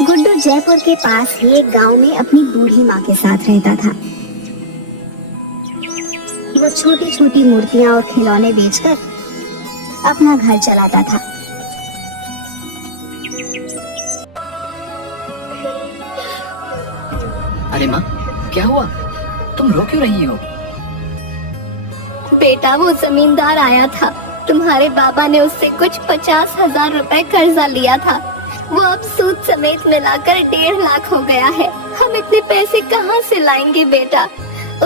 गुड्डू जयपुर के पास ही एक गांव में अपनी बूढ़ी माँ के साथ रहता था। वो छोटी छोटी मूर्तियां और खिलौने बेचकर अपना घर चलाता था। अरे माँ, क्या हुआ? तुम रो क्यों रही हो? बेटा, वो जमींदार आया था। तुम्हारे बाबा ने उससे कुछ 50,000 रुपए कर्जा लिया था। वो अब सूद समेत मिलाकर 1.5 लाख हो गया है। हम इतने पैसे कहाँ से लाएंगे बेटा?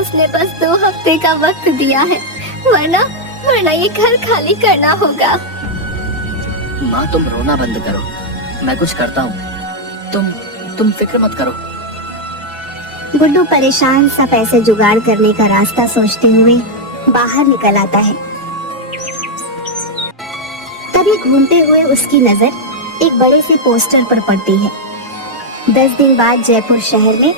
उसने बस 2 हफ्ते का वक्त दिया है, वरना ये घर खाली करना होगा। माँ, तुम रोना बंद करो, मैं कुछ करता हूँ। तुम फिक्र मत करो। गुड्डू परेशान सा पैसे जुगाड़ करने का रास्ता सोचते हुए बाहर निकल आता है। तभी घूमते हुए उसकी नजर एक बड़े से पोस्टर पर पड़ती है। 10 दिन बाद जयपुर शहर में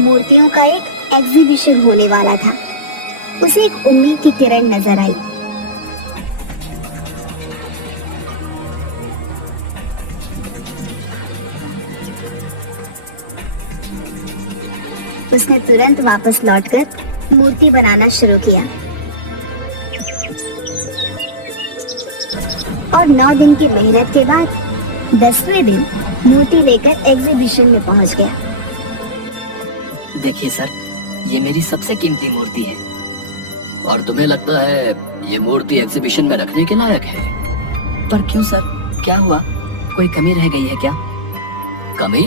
मूर्तियों का एक एग्जीबिशन होने वाला था। उसे एक उम्मीद की किरण नजर आई। उसने तुरंत वापस लौटकर मूर्ति बनाना शुरू किया और 9 दिन की मेहनत के बाद 10वें दिन मूर्ति लेकर एग्जीबिशन में पहुंच गया। देखिए सर, ये मेरी सबसे कीमती मूर्ति है। और तुम्हें लगता है ये मूर्ति एग्जीबिशन में रखने के लायक है? पर क्यों सर, क्या हुआ? कोई कमी रह गई है क्या? कमी?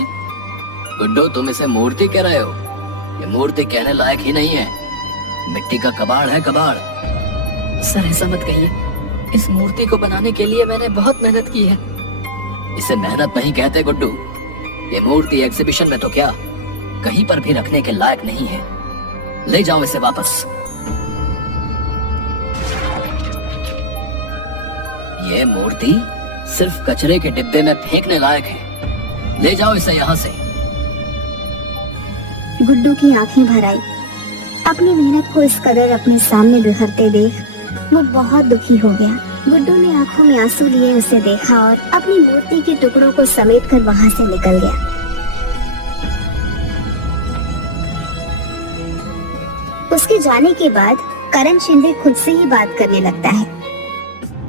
गुड्डू, तुम इसे मूर्ति कह रहे हो? ये मूर्ति कहने लायक ही नहीं है, मिट्टी का कबाड़ है, कबाड़। सर, ऐसा मत कहिए। इस मूर्ति को बनाने के लिए मैंने बहुत मेहनत की है। इसे मेहनत नहीं कहते गुड्डू। ये मूर्ति एग्जीबिशन में तो क्या, कहीं पर भी रखने के लायक नहीं है। ले जाओ इसे वापस। ये मूर्ति सिर्फ कचरे के डिब्बे में फेंकने लायक है। ले जाओ इसे यहाँ से। गुड्डू की आंखें भर आई। अपनी मेहनत को इस कदर अपने सामने बिखरते देख वो बहुत दुखी हो गया। गुड्डू ने आंखों में आंसू लिए उसे देखा और अपनी मूर्ति के टुकड़ों को समेटकर वहां से निकल गया। उसके जाने के बाद करण शिंदे खुद से ही बात करने लगता है।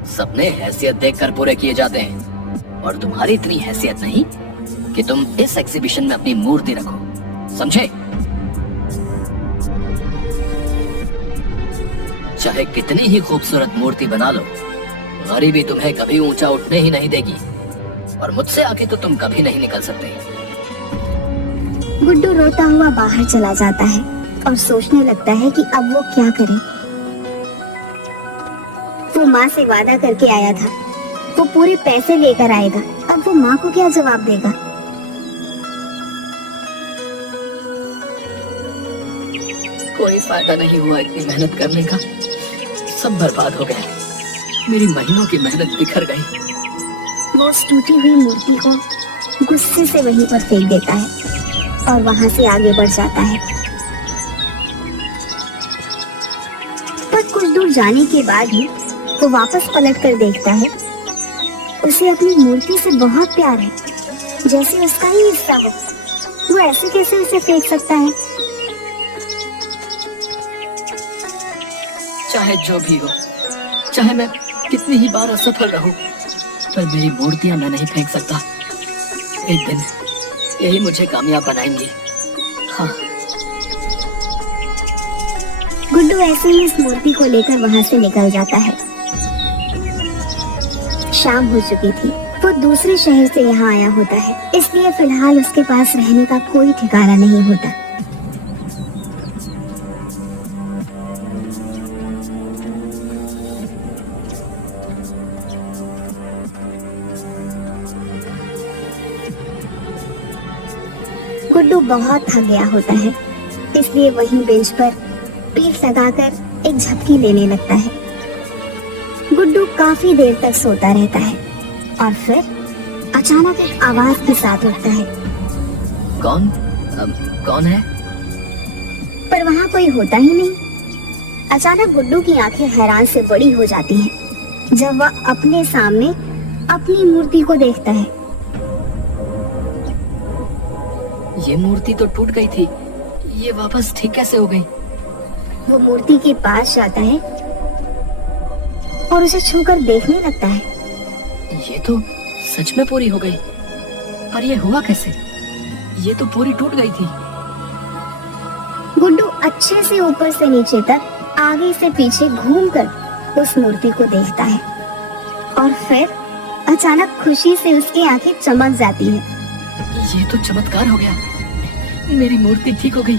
सपने हैसियत देखकर पूरे किए जाते हैं, और तुम्हारी इतनी हैसियत नहीं कि तुम इस एग्जीबिशन में अपनी मूर्ति रखो, समझे? चाहे कितनी ही खूबसूरत मूर्ति बना लो, गरीबी तुम्हें कभी ऊंचा उठने ही नहीं देगी, और मुझसे आगे तो तुम कभी नहीं निकल सकते। गुड्डू रोता हुआ बाहर चला जाता है और सोचने लगता है कि अब वो क्या करे। वो माँ से वादा करके आया था, वो पूरे पैसे लेकर आएगा। अब वो माँ को क्या जवाब देगा? कोई फायदा नहीं हुआ इतनी मेहनत करने का, सब बर्बाद हो गया। मेरी महीनों की मेहनत बिखर गई। वो उस टूटी हुई मूर्ति को गुस्से से वहीं पर फेंक देता है और वहां से आगे बढ़ जाता है। पर कुछ दूर जाने के बाद ही वो वापस पलट कर देखता है। उसे अपनी मूर्ति से बहुत प्यार है, जैसे उसका ही हिस्सा हो। वो ऐसे कैसे उसे फेंक सकता है? चाहे जो भी हो, चाहे मैं कितनी ही बार असफल रहूं, पर मेरी मूर्तियां मैं नहीं फेंक सकता। एक दिन यही मुझे कामयाब बनाएंगी। हाँ। गुड्डू ऐसे ही इस मूर्ति को लेकर वहां से निकल जाता है। शाम हो चुकी थी। वो दूसरे शहर से यहाँ आया होता है, इसलिए फिलहाल उसके पास रहने का कोई ठिकाना नहीं होता। गुड्डू बहुत थक गया होता है, इसलिए वहीं बेंच पर पीठ लगाकर एक झपकी लेने लगता है। गुड्डू काफी देर तक सोता रहता है और फिर अचानक एक आवाज के साथ उठता है। कौन है? पर वहाँ कोई होता ही नहीं। अचानक गुड्डू की आंखें हैरान से बड़ी हो जाती हैं जब वह अपने सामने अपनी मूर्ति को देखता है। ये मूर्ति तो टूट गई थी, ये वापस ठीक कैसे हो गई? वो मूर्ति के पास जाता है और उसे छूकर देखने लगता है। ये तो सच में पूरी हो गई, पर ये हुआ कैसे? ये तो पूरी टूट गई थी। गुड्डू अच्छे से ऊपर से नीचे तक आगे से पीछे घूमकर उस मूर्ति को देखता है और फिर अचानक खुशी से उसकी आंखें चमक जाती है। ये तो चमत्कार हो गया, मेरी मूर्ति ठीक हो गई,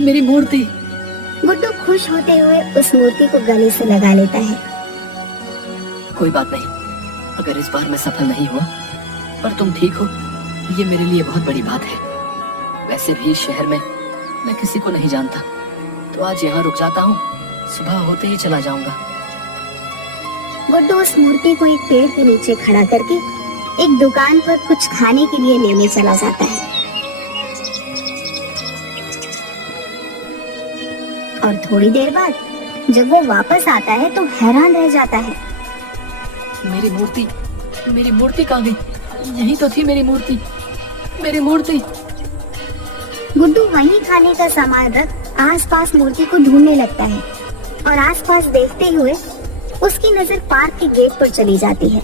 मेरी मूर्ति। गुड्डू खुश होते हुए उस मूर्ति को गले से लगा लेता है। कोई बात नहीं, अगर इस बार मैं सफल नहीं हुआ पर तुम ठीक हो, ये मेरे लिए बहुत बड़ी बात है। वैसे भी इस शहर में मैं किसी को नहीं जानता, तो आज यहाँ रुक जाता हूँ, सुबह होते ही चला जाऊंगा। गुड्डू उस मूर्ति को एक पेड़ के नीचे खड़ा करके एक दुकान पर कुछ खाने के लिए लेने चला जाता है। और थोड़ी देर बाद जब वो वापस आता है तो हैरान रह जाता है। मेरी मूर्ति कहाँ गई? यही तो थी मेरी मूर्ति, मेरी मूर्ति। गुड्डू वहीं खाने का सामान रख आसपास मूर्ति को ढूंढने लगता है और आसपास देखते हुए उसकी नजर पार्क के गेट पर चली जाती है,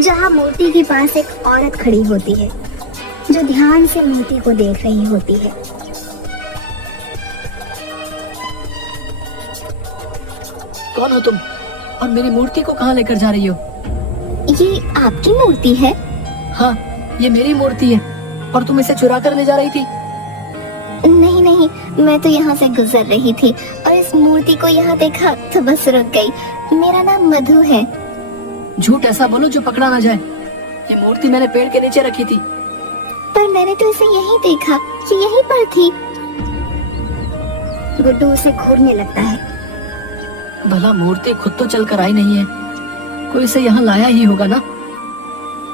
जहां मूर्ति के पास एक औरत खड़ी होती है जो ध्यान से मूर्ति को देख रही होती है। कौन हो तुम और मेरी मूर्ति को कहाँ लेकर जा रही हो? ये आपकी मूर्ति है? हाँ, ये मेरी मूर्ति है और तुम इसे चुरा कर ले जा रही थी। नहीं नहीं, मैं तो यहाँ से गुजर रही थी और इस मूर्ति को यहाँ देखा तो बस रुक गई। मेरा नाम मधु है। झूठ ऐसा बोलो जो पकड़ा ना जाए। ये मूर्ति मैंने पेड़ के नीचे रखी थी। पर मैंने तो इसे यहीं देखा, ये यहीं पर थी। गुड्डू उसे घूरने लगता है। भला मूर्ति खुद तो चल कर आई नहीं है, कोई इसे यहाँ लाया ही होगा ना।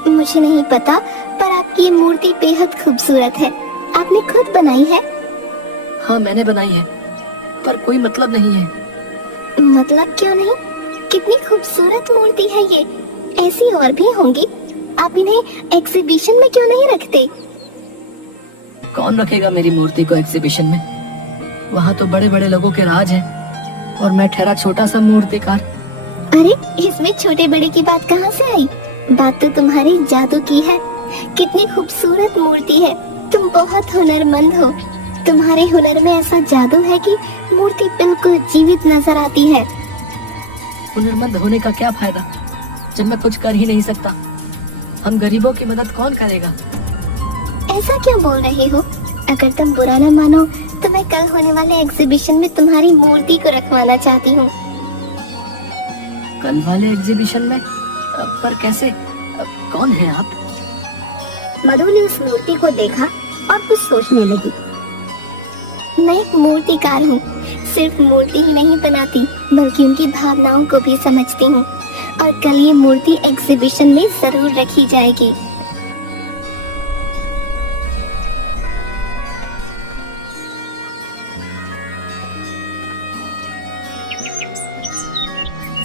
मुझे नहीं पता, पर आपकी ये मूर्ति बेहद खूबसूरत है। आपने खुद बनाई है? हाँ, मैंने बनाई है, पर कोई मतलब नहीं है। मतलब क्यों नहीं? कितनी खूबसूरत मूर्ति है ये। ऐसी और भी होंगी, आप इन्हें एग्जीबिशन में क्यों नहीं रखते? कौन रखेगा मेरी मूर्ति को एग्जीबिशन में? वहाँ तो बड़े बड़े लोगों के राज हैं और मैं ठहरा छोटा सा मूर्तिकार। अरे, इसमें छोटे बड़े की बात कहाँ से आई? बात तो तुम्हारी जादू की है। कितनी खूबसूरत मूर्ति है। तुम बहुत हुनरमंद हो। तुम्हारे हुनर में ऐसा जादू है कि मूर्ति बिल्कुल जीवित नजर आती है। हुनरमंद होने का क्या फायदा जब मैं कुछ कर ही नहीं सकता? हम गरीबों की मदद कौन करेगा? ऐसा क्यों बोल रहे हो? अगर तुम बुरा न मानो तो मैं कल होने वाले एग्जीबिशन में तुम्हारी मूर्ति को रखवाना चाहती हूँ। कल वाले एग्जीबिशन में? पर कैसे? कौन है आप? मधु ने उस मूर्ति को देखा और कुछ सोचने लगी। मैं एक मूर्तिकार हूँ। सिर्फ मूर्ति ही नहीं बनाती, बल्कि उनकी भावनाओं को भी समझती हूँ। और कल ये मूर्ति एग्जीबिशन में जरूर रखी जाएगी।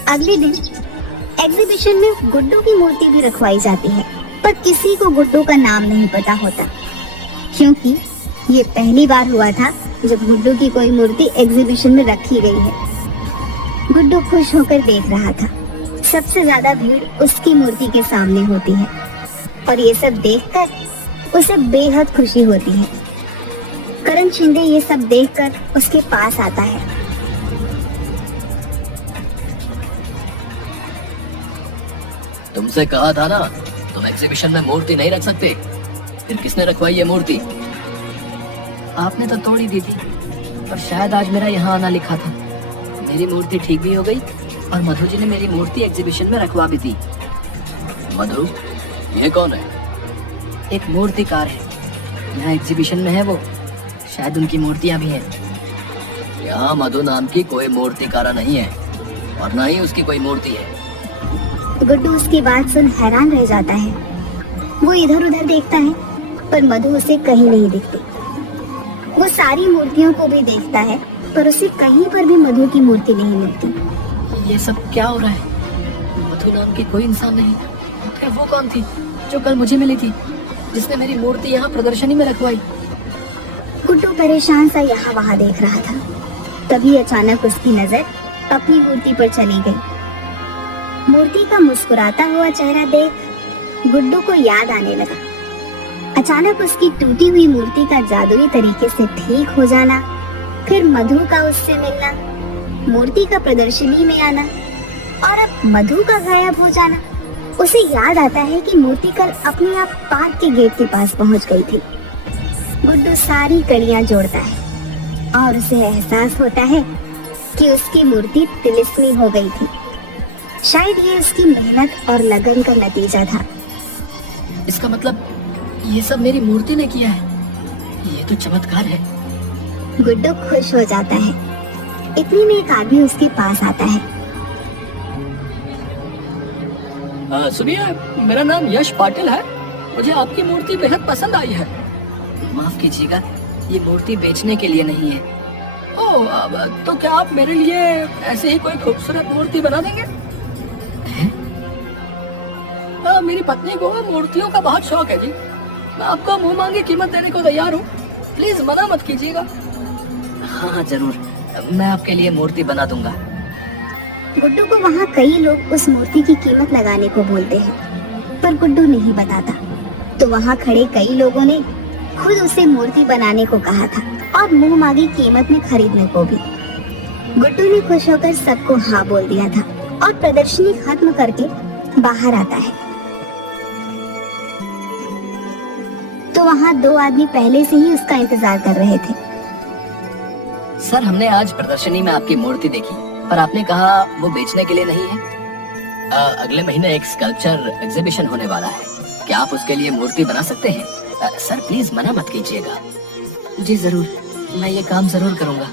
अगले दिन एग्जीबिशन में गुड्डू की मूर्ति भी रखवाई जाती है, पर किसी को गुड्डू का नाम नहीं पता होता, क्योंकि ये पहली बार हुआ था जब गुड्डू की कोई मूर्ति एग्जीबिशन में रखी गई है। गुड्डू खुश होकर देख रहा था। सबसे ज्यादा भीड़ उसकी मूर्ति के सामने होती है और ये सब देखकर उसे बेहद खुशी होती है। करण शिंदे ये सब देखकर उसके पास आता है। तुमसे कहा था ना, तुम एग्जीबिशन में मूर्ति नहीं रख सकते। फिर किसने रखवाई ये मूर्ति? आपने तो तोड़ ही दी थी, पर शायद आज मेरा यहाँ आना लिखा था। मेरी मूर्ति ठीक भी हो गई और मधु जी ने मेरी मूर्ति एग्जीबिशन में रखवा भी दी। मधु? ये कौन है? एक मूर्तिकार है, यहाँ एग्जीबिशन में है वो। शायद उनकी मूर्तियाँ भी हैं। यहाँ मधु नाम की कोई मूर्तिकारा नहीं है और ना ही उसकी कोई मूर्ति है। गुड्डू उसकी बात सुन हैरान रह जाता है। वो इधर उधर देखता है, पर मधु उसे कहीं नहीं दिखती। वो सारी मूर्तियों को भी देखता है, पर उसे कहीं पर भी मधु की मूर्ति नहीं मिलती। ये सब क्या हो रहा है? मधु नाम की कोई इंसान नहीं। फिर वो कौन थी जो कल मुझे मिली थी, जिसने मेरी मूर्ति यहाँ प्रदर्शनी में रखवाई? गुड्डू परेशान सा यहाँ वहाँ देख रहा था। तभी अचानक उसकी नजर अपनी मूर्ति पर चली गई। मूर्ति का मुस्कुराता हुआ चेहरा देख गुड्डू को याद आने लगा। अचानक उसकी टूटी हुई मूर्ति का जादुई तरीके से ठीक हो जाना, फिर मधु का उससे मिलना, मूर्ति का प्रदर्शनी में आना और अब मधु का गायब हो जाना। उसे याद आता है कि मूर्ति कल अपने आप पार्क के गेट के पास पहुंच गई थी। गुड्डू सारी कड़ियां जोड़ता है और उसे एहसास होता है कि उसकी मूर्ति तिलिस्मी हो गई थी। शायद ये उसकी मेहनत और लगन का नतीजा था। इसका मतलब ये सब मेरी मूर्ति ने किया है। ये तो चमत्कार है। गुड्डू खुश हो जाता है। इतने में एक आदमी उसके पास आता है। सुनिए, मेरा नाम यश पाटिल है। मुझे आपकी मूर्ति बेहद पसंद आई है। माफ कीजिएगा, ये मूर्ति बेचने के लिए नहीं है। ओह, तो क्या आप मेरे लिए ऐसे ही कोई खूबसूरत मूर्ति बना देंगे? मेरी पत्नी को मूर्तियों का बहुत शौक है जी। मैं आपको मुंह मांगी कीमत देने को तैयार हूँ। प्लीज मना मत कीजिएगा। हाँ जरूर, मैं आपके लिए मूर्ति बना दूंगा। गुड्डू को वहाँ कई लोग उस मूर्ति की कीमत लगाने को बोलते हैं, पर गुड्डू नहीं बताता। तो वहाँ खड़े कई लोगों ने खुद उसे मूर्ति बनाने को कहा था और मुंह मांगी कीमत में खरीदने को भी। गुड्डू ने खुश होकर सबको हाँ बोल दिया था और प्रदर्शनी खत्म करके बाहर आता है। तो वहाँ दो आदमी पहले से ही उसका इंतजार कर रहे थे। सर, हमने आज प्रदर्शनी में आपकी मूर्ति देखी, पर आपने कहा वो बेचने के लिए नहीं है। अगले महीने एक स्कल्पचर एग्जीबिशन होने वाला है। क्या आप उसके लिए मूर्ति बना सकते हैं? सर प्लीज मना मत कीजिएगा। जी जरूर, मैं ये काम जरूर करूंगा।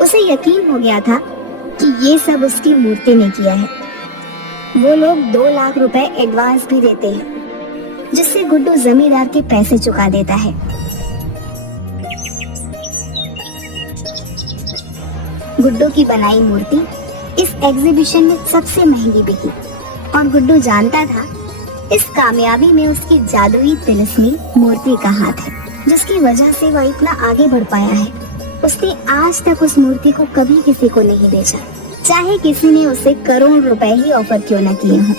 उसे यकीन हो गया था कि ये सब उसकी मूर्ति ने किया है। वो लोग 2 लाख रुपए एडवांस भी देते हैं, जिससे गुड्डू जमींदार के पैसे चुका देता है। गुड्डू की बनाई मूर्ति इस एग्जीबिशन में सबसे महंगी बिकी और गुड्डू जानता था इस कामयाबी में उसकी जादुई तिलिस्मी मूर्ति का हाथ है, जिसकी वजह से वह इतना आगे बढ़ पाया है। उसने आज तक उस मूर्ति को कभी किसी को नहीं बेचा, चाहे किसी ने उसे करोड़ रुपए ही ऑफर क्यों न किए हों।